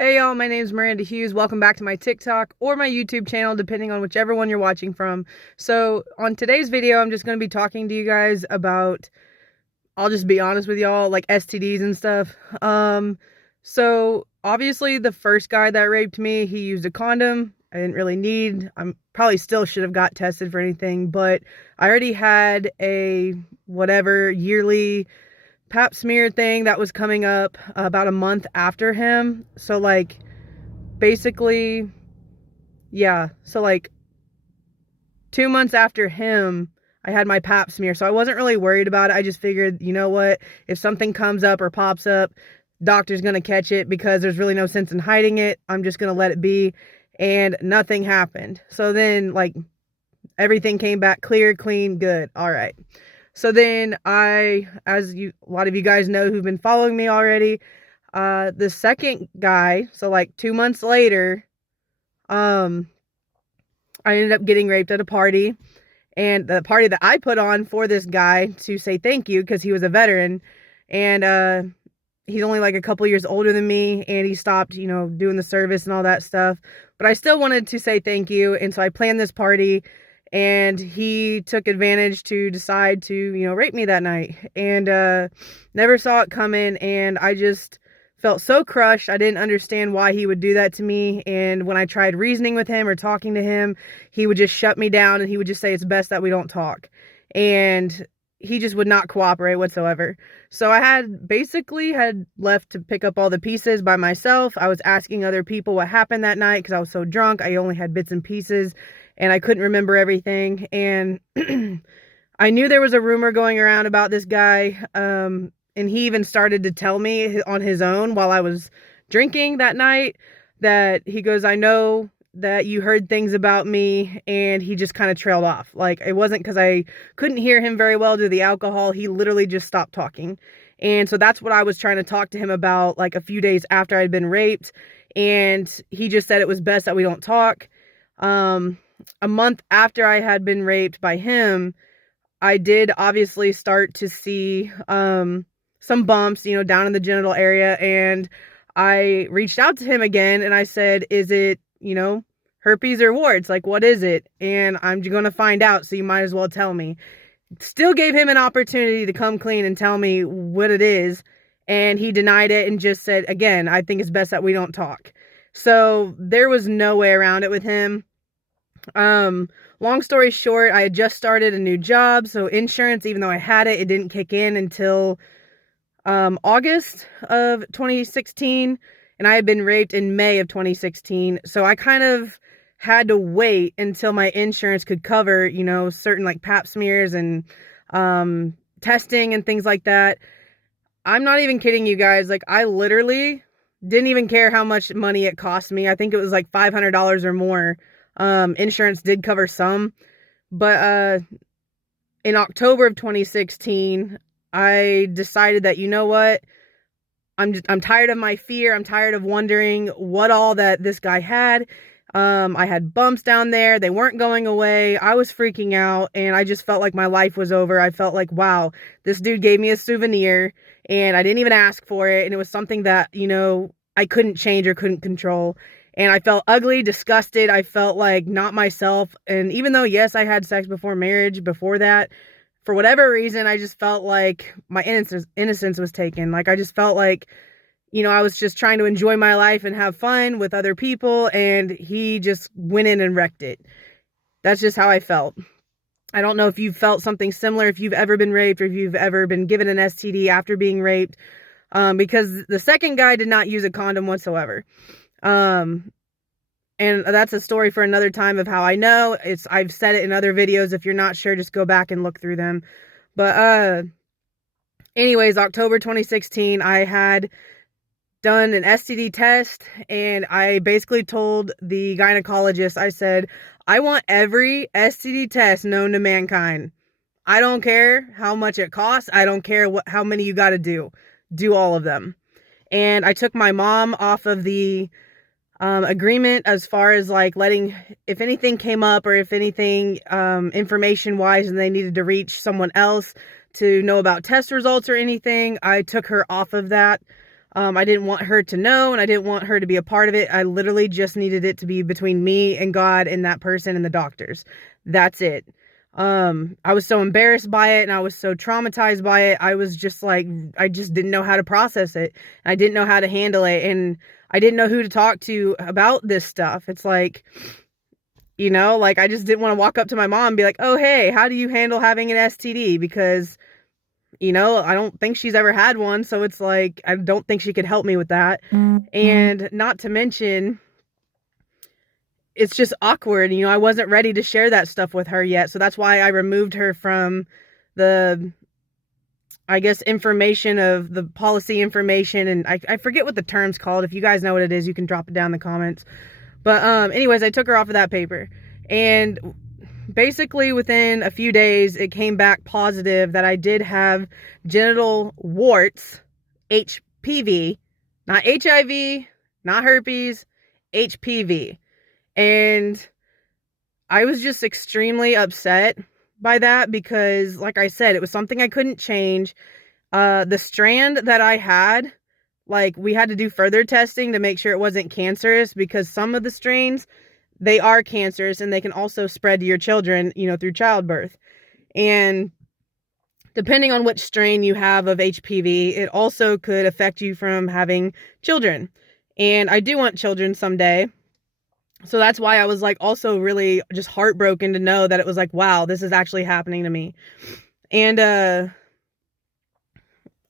Hey y'all, my name's Miranda Hughes. Welcome back to my TikTok or my YouTube channel, depending on whichever one you're watching from. So on today's video, I'm just going to be talking to you guys about, I'll just be honest with y'all, like STDs and stuff. So obviously the first guy that raped me, he used a condom. I didn't really need, I'm probably still should have got tested for anything, but I already had a whatever yearly pap smear thing that was coming up about a month after him. So like basically, yeah, so like 2 months after him, I had my pap smear. So I wasn't really worried about it. I just figured, you know what, if something comes up or pops up, doctor's gonna catch it because there's really no sense in hiding it. I'm just gonna let it be. And nothing happened. So then like everything came back clear, clean, good. All right. So then a lot of you guys know who've been following me already, the second guy, so like 2 months later, I ended up getting raped at a party, and the party that I put on for this guy to say thank you because he was a veteran, and he's only like a couple years older than me, and he stopped, doing the service and all that stuff, but I still wanted to say thank you, and so I planned this party. And he took advantage to decide to, rape me that night. And never saw it coming. And I just felt so crushed. I didn't understand why he would do that to me. And when I tried reasoning with him or talking to him, he would just shut me down and he would just say it's best that we don't talk. And he just would not cooperate whatsoever. So I had left to pick up all the pieces by myself. I was asking other people what happened that night because I was so drunk. I only had bits and pieces and I couldn't remember everything. And I knew there was a rumor going around about this guy. And he even started to tell me on his own while I was drinking that night that he goes, I know that you heard things about me, and he just kind of trailed off. Like, it wasn't because I couldn't hear him very well due to the alcohol. He literally just stopped talking. And so that's what I was trying to talk to him about like a few days after I'd been raped. And he just said it was best that we don't talk. A month after I had been raped by him, I did obviously start to see some bumps, down in the genital area. And I reached out to him again and I said, is it, herpes or warts? Like, what is it? And I'm going to find out. So you might as well tell me. Still gave him an opportunity to come clean and tell me what it is. And he denied it and just said, again, I think it's best that we don't talk. So there was no way around it with him. Long story short, I had just started a new job. So insurance, even though I had it, it didn't kick in until August of 2016. And I had been raped in May of 2016. So I kind of had to wait until my insurance could cover, certain like pap smears and testing and things like that. I'm not even kidding you guys. Like, I literally didn't even care how much money it cost me. I think it was like $500 or more. Insurance did cover some. But in October of 2016, I decided that, you know what? I'm tired of my fear. I'm tired of wondering what all that this guy had. I had bumps down there. They weren't going away. I was freaking out and I just felt like my life was over. I felt like, wow, this dude gave me a souvenir and I didn't even ask for it. And it was something that, I couldn't change or couldn't control. And I felt ugly, disgusted. I felt like not myself. And even though, yes, I had sex before marriage, before that, for whatever reason, I just felt like my innocence was taken. Like, I just felt like, I was just trying to enjoy my life and have fun with other people, and he just went in and wrecked it. That's just how I felt. I don't know if you've felt something similar, if you've ever been raped, or if you've ever been given an STD after being raped, because the second guy did not use a condom whatsoever. And that's a story for another time of how I know. I've said it in other videos. If you're not sure, just go back and look through them. But anyways, October 2016, I had done an STD test, and I basically told the gynecologist, I said, I want every STD test known to mankind. I don't care how much it costs. I don't care how many you got to do. Do all of them. And I took my mom off of the agreement as far as like letting, if anything came up or if anything information wise and they needed to reach someone else to know about test results or anything, I took her off of that. I didn't want her to know, and I didn't want her to be a part of it. I literally just needed it to be between me and God and that person and the doctors. That's it. I was so embarrassed by it, and I was so traumatized by it. I was just like, I just didn't know how to process it. I didn't know how to handle it, and I didn't know who to talk to about this stuff. It's like, like I just didn't want to walk up to my mom and be like, oh, hey, how do you handle having an STD? Because I don't think she's ever had one. So it's like, I don't think she could help me with that. And not to mention, it's just awkward. I wasn't ready to share that stuff with her yet. So that's why I removed her from the, I guess, information of the policy information. And I forget what the term's called. If you guys know what it is, you can drop it down in the comments. But anyways, I took her off of that paper. And basically within a few days, it came back positive that I did have genital warts, HPV, not HIV, not herpes, HPV. And I was just extremely upset by that because, like I said, it was something I couldn't change. The strand that I had, like, we had to do further testing to make sure it wasn't cancerous, because some of the strains, they are cancerous and they can also spread to your children, through childbirth. And depending on which strain you have of HPV, it also could affect you from having children. And I do want children someday. So that's why I was like also really just heartbroken to know that it was like, wow, this is actually happening to me. And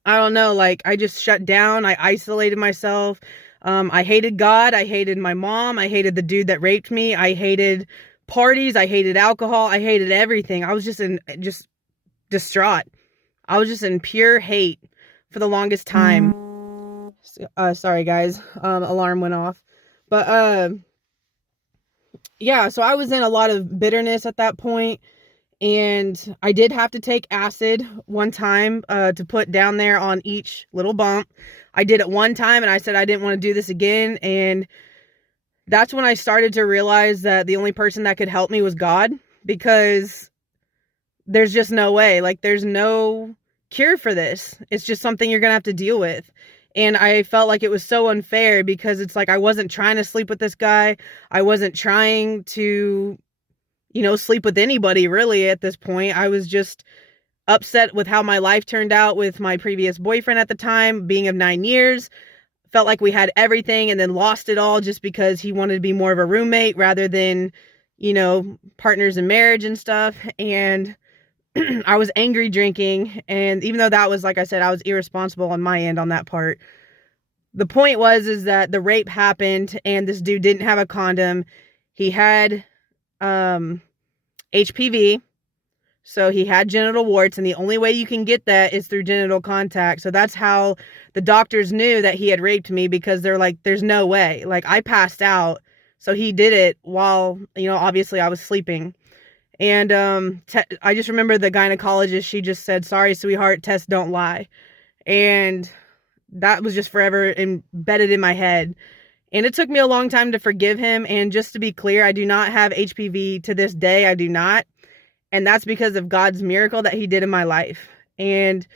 I don't know, like I just shut down. I isolated myself. I hated God. I hated my mom. I hated the dude that raped me. I hated parties. I hated alcohol. I hated everything. I was just distraught. I was just in pure hate for the longest time. Sorry guys. Alarm went off. But yeah, so I was in a lot of bitterness at that point. And I did have to take acid one time to put down there on each little bump. I did it one time and I said I didn't want to do this again. And that's when I started to realize that the only person that could help me was God, because there's just no way. Like, there's no cure for this. It's just something you're going to have to deal with. And I felt like it was so unfair because it's like I wasn't trying to sleep with this guy. I wasn't trying to sleep with anybody really at this point. I was just upset with how my life turned out with my previous boyfriend at the time, being of 9 years. Felt like we had everything and then lost it all just because he wanted to be more of a roommate rather than, partners in marriage and stuff. And I was angry drinking. And even though that was, like I said, I was irresponsible on my end on that part. The point is that the rape happened and this dude didn't have a condom. He had HPV, so he had genital warts, and the only way you can get that is through genital contact. So that's how the doctors knew that he had raped me, because they're like, there's no way. Like, I passed out, so he did it while, obviously I was sleeping. And I just remember the gynecologist, she just said, sorry, sweetheart, tests don't lie. And that was just forever embedded in my head. And it took me a long time to forgive him. And just to be clear, I do not have HPV to this day. I do not. And that's because of God's miracle that he did in my life. And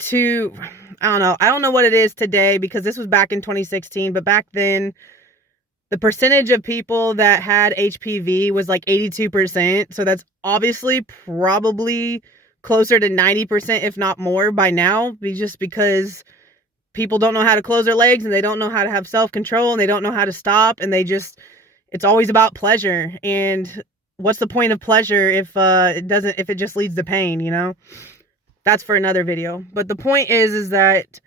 I don't know what it is today, because this was back in 2016. But back then, the percentage of people that had HPV was like 82%. So that's obviously probably closer to 90%, if not more by now, just because people don't know how to close their legs, and they don't know how to have self-control, and they don't know how to stop, and it's always about pleasure. And what's the point of pleasure if it just leads to pain, That's for another video. But the point is that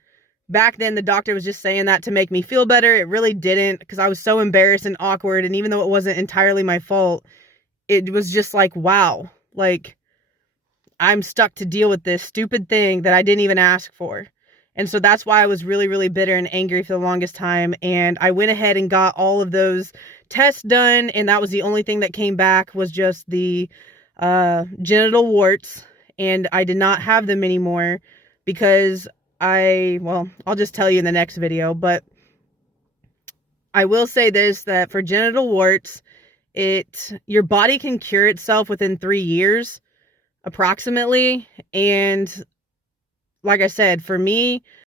back then the doctor was just saying that to make me feel better. It really didn't, because I was so embarrassed and awkward. And even though it wasn't entirely my fault, it was just like, wow, like I'm stuck to deal with this stupid thing that I didn't even ask for. And so that's why I was really, really bitter and angry for the longest time. And I went ahead and got all of those tests done. And that was the only thing that came back, was just the genital warts. And I did not have them anymore because I'll just tell you in the next video. But I will say this, that for genital warts, your body can cure itself within 3 years, approximately. And like I said, for me,